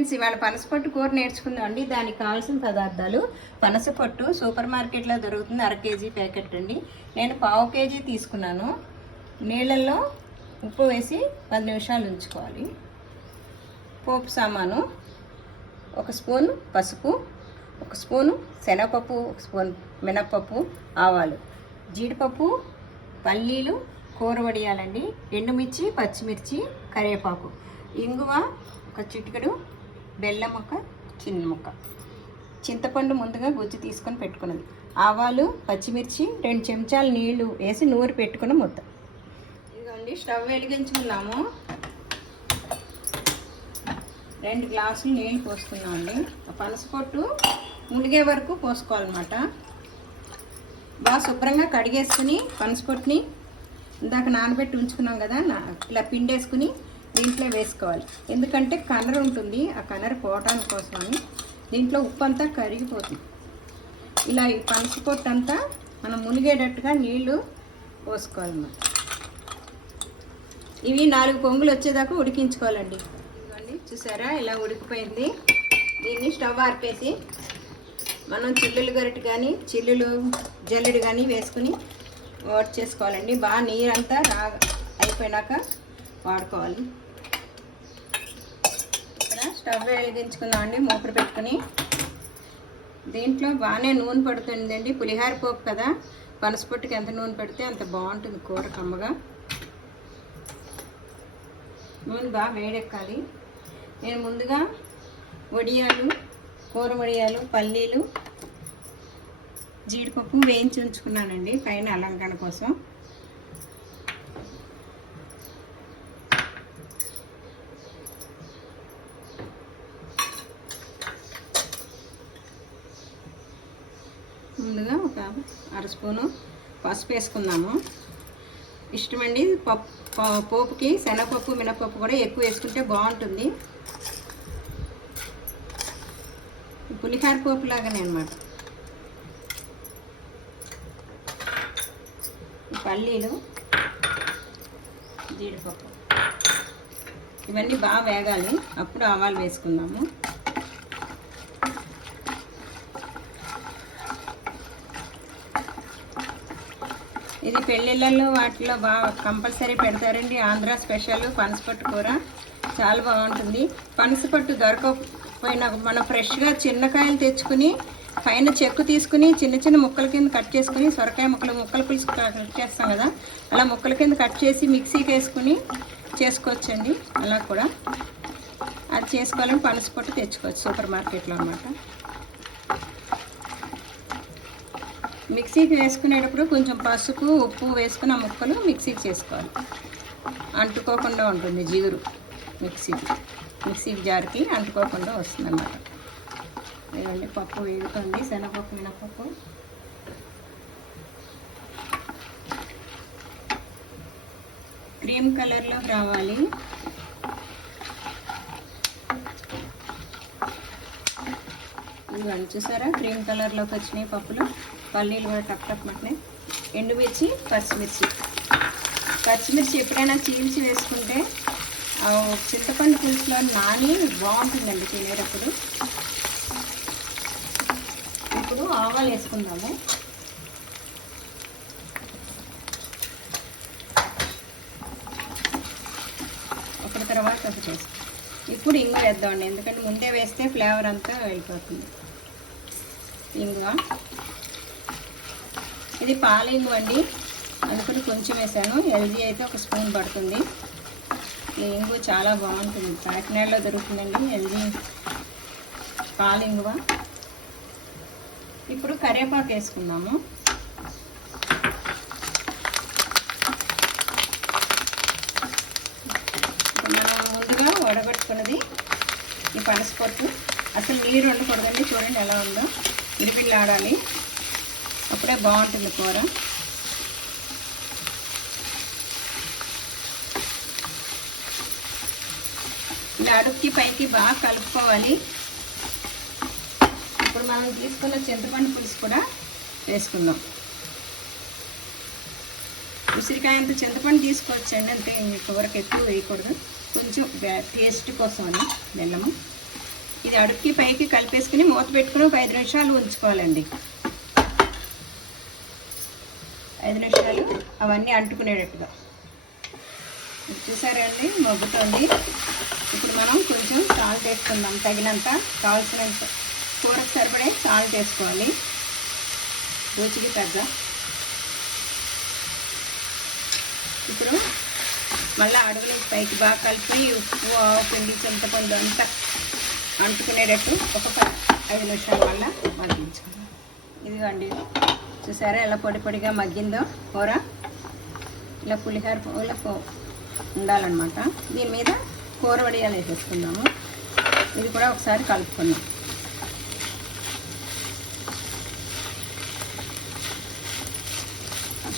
Friends, ఇవాళ పనసపొట్టు కూర నేర్చుకుందాం అండి. దానికి కావాల్సిన పదార్థాలు: పనసపొట్టు సూపర్ మార్కెట్లో దొరుకుతుంది, 1/2 కేజీ ప్యాకెట్ అండి. నేను 1/2 కేజీ తీసుకున్నాను. నీళ్ళల్లో ఉప్పు వేసి 10 నిమిషాలు ఉంచుకోవాలి. పోపు సామాను: 1 స్పూన్ పసుపు, 1 స్పూను శనగపప్పు, 1 స్పూన్ మినప్పప్పు, ఆవాలు, జీడిపప్పు, పల్లీలు, కూర వడియాలండి, ఎండుమిర్చి, పచ్చిమిర్చి, కరివేపాకు, ఇంగువ, 1 చిటికెడు, బెల్లం ముక్క, చిన్న ముక్క, చింతపండు ముందుగా గుజ్జు తీసుకొని పెట్టుకున్నది, ఆవాలు, పచ్చిమిర్చి, 2 చెంచాలు నీళ్లు వేసి నూరి పెట్టుకున్న ముద్ద. ఇదిగోండి, స్టవ్ వెలిగించుకున్నాము. 2 గ్లాసులు నీళ్ళు పోసుకున్నామండి. పనసపొట్టు మునిగే వరకు పోసుకోవాలన్నమాట. బాగా శుభ్రంగా కడిగేసుకుని పనసపొట్టుని ఇందాక నానబెట్టి ఉంచుకున్నాం కదా, ఇలా పిండేసుకుని దీంట్లో వేసుకోవాలి. ఎందుకంటే కలర్ ఉంటుంది, ఆ కలర్ పోవటానికి కోసమని. దీంట్లో ఉప్పు అంతా కరిగిపోతుంది. ఇలా ఈ పనసపొట్టు అంతా మనం మునిగేటట్టుగా నీళ్లు పోసుకోవాలన్నమాట. ఇవి 4 పొంగులు వచ్చేదాకా ఉడికించుకోవాలండి. ఇవ్వండి, చూసారా ఇలా ఉడికిపోయింది. దీన్ని స్టవ్ ఆర్పేసి మనం చిల్లులు గరిటె కానీ జల్లెడు కానీ వేసుకుని వాట్ చేసుకోవాలండి. బాగా నీరంతా అయిపోయినాక వాడుకోవాలి. ఇక్కడ స్టవ్ వెలిగించుకుందామండి, మూకుడు పెట్టుకుని. దీంట్లో బాగానే నూనె పడుతుందండి. పులిహార పోపు కదా, పనసపొట్టుకి ఎంత నూనె పెడితే అంత బాగుంటుంది కూర కమ్మగా. నూనె బాగా వేడెక్కాలి. నేను ముందుగా వడియాలు, కూర వడియాలు, పల్లీలు, జీడిపప్పు వేయించి ఉంచుకున్నానండి పైన అలంకరణ కోసం. ముందుగా 1/2 స్పూను పసుపు వేసుకుందాము. ఇష్టమండి పోపుకి శనగపప్పు, మినపప్పు కూడా ఎక్కువ వేసుకుంటే బాగుంటుంది. పులిహార పోపు లాగానే అన్నమాట. పల్లీలు, జీడిపప్పు ఇవన్నీ బాగా వేగాలి. అప్పుడు ఆవాలు వేసుకుందాము. ఇది పెళ్ళిళ్ళల్లో వాటిలో బాగా కంపల్సరీ పెడతారండి. ఆంధ్ర స్పెషల్ పనసపొట్టు కూర చాలా బాగుంటుంది. పనసపొట్టు దొరకకపోయినా మనం ఫ్రెష్గా చిన్నకాయలు తెచ్చుకుని పైన చెక్కు తీసుకుని చిన్న చిన్న ముక్కల కింద కట్ చేసుకుని, సొరకాయ ముక్కల పులుసు కట్ చేస్తాం కదా, అలా ముక్కల కింద కట్ చేసి మిక్సీకి వేసుకుని చేసుకోవచ్చండి. అలా కూడా అది చేసుకోవాలని పనసపొట్టు తెచ్చుకోవచ్చు సూపర్ మార్కెట్లో అన్నమాట. మిక్సీకి వేసుకునేటప్పుడు కొంచెం పసుపు, ఉప్పు వేసుకుని ఆ ముక్కలు మిక్సీకి చేసుకోవాలి. అంటుకోకుండా ఉంటుంది జిగురు. మిక్సీ జార్కి అంటుకోకుండా వస్తుంది అన్నమాట. ఇవన్నీ పప్పు వేగుతుంది, శనగపప్పు, మినపప్పు. క్రీమ్ కలర్లో రావాలి. ఇవన్నీ చూసారా క్రీమ్ కలర్లోకి వచ్చినాయి పప్పులు. పల్లీలు కూడా టక్ టక్ మట్టినాయి. ఎండుమిర్చి, పచ్చిమిర్చి ఎప్పుడైనా చీల్చి వేసుకుంటే చింతపండు పులుసులో నాని బాగుంటుందండి తినేటప్పుడు. ఇప్పుడు ఆవాలు వేసుకుందాము. ఒకటి తర్వాత ఒకటి వేస్తాం. ఇప్పుడు ఇంగువ వేద్దామండి, ఎందుకంటే ముందే వేస్తే ఫ్లేవర్ అంతా వెళ్ళిపోతుంది. ఇంగువ, ఇది పాల ఇంగువ అండి, అందుకని కొంచెం వేసాను. ఎల్జీ అయితే 1 స్పూన్ పడుతుంది. ఈ ఇంగువ చాలా బాగుంటుంది, కాకినాడలో దొరుకుతుందండి ఎల్జీ పాల ఇంగువ. ఇప్పుడు కరివేపాకు వేసుకుందాము. మనం ముందుగా వడగట్టుకున్నది ఈ పనసపొట్టు. అసలు నీరు ఉండకూడదండి, చూడండి ఎలా ఉందో, ఇరిపిల్లాడాలి, అప్పుడే బాగుంటుంది కూర. ఇలా అడుక్కి పైకి బాగా కలుపుకోవాలి. ఇప్పుడు మనం తీసుకున్న చింతపండు పులుసు కూడా వేసుకుందాం. ఉసిరికాయంత చింతపండు తీసుకోవచ్చండి, అంతే. కూరకు ఎక్కువ వేయకూడదు, కొంచెం టేస్ట్ కోసం అని బెల్లము. ఇది అడుక్కి పైకి కలిపేసుకుని మూత పెట్టుకుని ఒక 5 నిమిషాలు ఉంచుకోవాలండి. 5 నిమిషాలు అవన్నీ అంటుకునేటట్టుగా. చూసారా అండి, మగ్గుతుంది. ఇప్పుడు మనం కొంచెం సాల్ట్ వేసుకుందాం, తగినంత కావాల్సినంత కూరకు సరిపడే సాల్ట్ వేసుకోవాలి, రుచికి తగ్గ. ఇప్పుడు మళ్ళీ అడుగు నుంచి పైకి బాగా కలిపి ఉప్పు, ఆవు పిండి, చింతపండు అంతా అంటుకునేటట్టు ఒక 5 నిమిషాల వల్ల మగ్గించుకుందాం. ఇదిగోండి, చూసారా ఎలా పొడి పొడిగా మగ్గిందో కూర. ఇలా పులిహోర ఇలా ఉండాలన్నమాట. దీని మీద కూర వడియాలు వేసేసుకుందాము. ఇది కూడా ఒకసారి కలుపుకుందాం.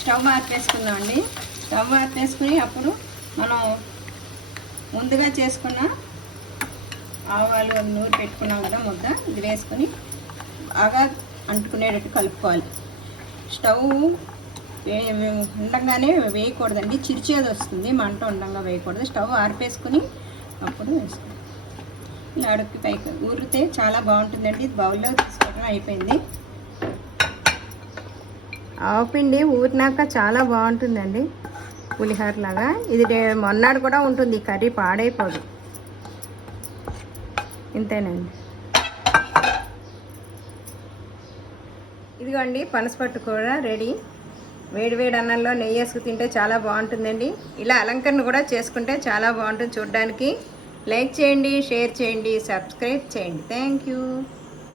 స్టవ్ ఆర్పేసుకుందామండి. స్టవ్ ఆర్పేసుకుని అప్పుడు మనం ముందుగా చేసుకున్న ఆవాలు నూరు పెట్టుకున్నాం కదా ముద్ద, ఇది వేసుకొని బాగా అంటుకునేటట్టు కలుపుకోవాలి. స్టవ్ ఉండగానే వేయకూడదండి, చిరిచేది వస్తుంది. మంట ఉండగా వేయకూడదు. స్టవ్ ఆర్పేసుకుని అప్పుడు వేసుకోవాలి. ఇలా అడుక్కి పైకి ఊరితే చాలా బాగుంటుందండి. ఇది బౌల్లో తీసుకోవడం అయిపోయింది. ఆవుపిండి ఊరినాక చాలా బాగుంటుందండి, పులిహోర లాగా. ఇది మొన్నాడు కూడా ఉంటుంది, కర్రీ పాడైపోదు. ఇంతేనండి. ఇదిగోండి పనసపట్టు కూర రెడీ. వేడి వేడి అన్నంలో నెయ్యి వేసుకు తింటే చాలా బాగుంటుందండి. ఇలా అలంకరణ కూడా చేసుకుంటే చాలా బాగుంటుంది చూడడానికి. లైక్ చేయండి, షేర్ చేయండి, సబ్స్క్రైబ్ చేయండి. Thank you.